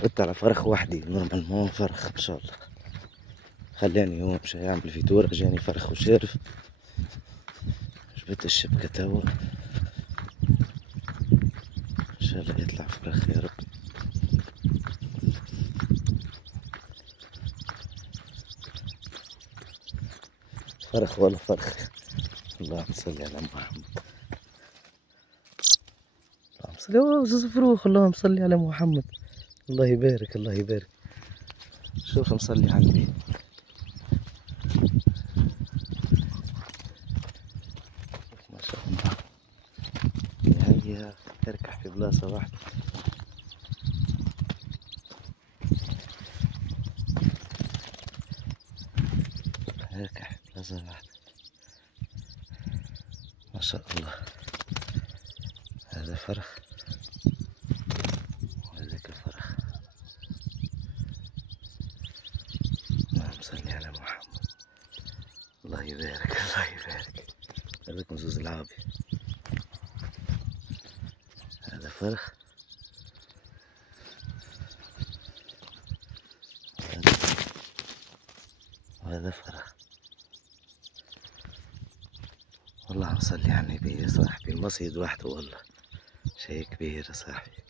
جبت على فرخ وحدي نورمال، مو فرخ ان شاء الله. خلاني هو مشى يعمل فيتورة، جاني فرخ وشارف. جبت الشبكة توا، ان شاء الله يطلع فرخ يا رب. فرخ ولا فرخ. اللهم صل على محمد. اللهم صل، اوه زوز فروخ، اللهم صل على محمد. الله يبارك الله يبارك. شوف مصلي على النبي. ما شاء الله. هيا تركح في بلاصة واحدة. تركح في بلاصة واحدة. ما شاء الله. هذا فرخ وهذاك فرخ. اللهم صل على محمد. الله يبارك الله يبارك. هذاكم زوز العابي. هذا فرخ وهذا فرخ. اللهم صل على النبي يا صاحبي. المصيد وحده والله شيء كبير يا صاحبي.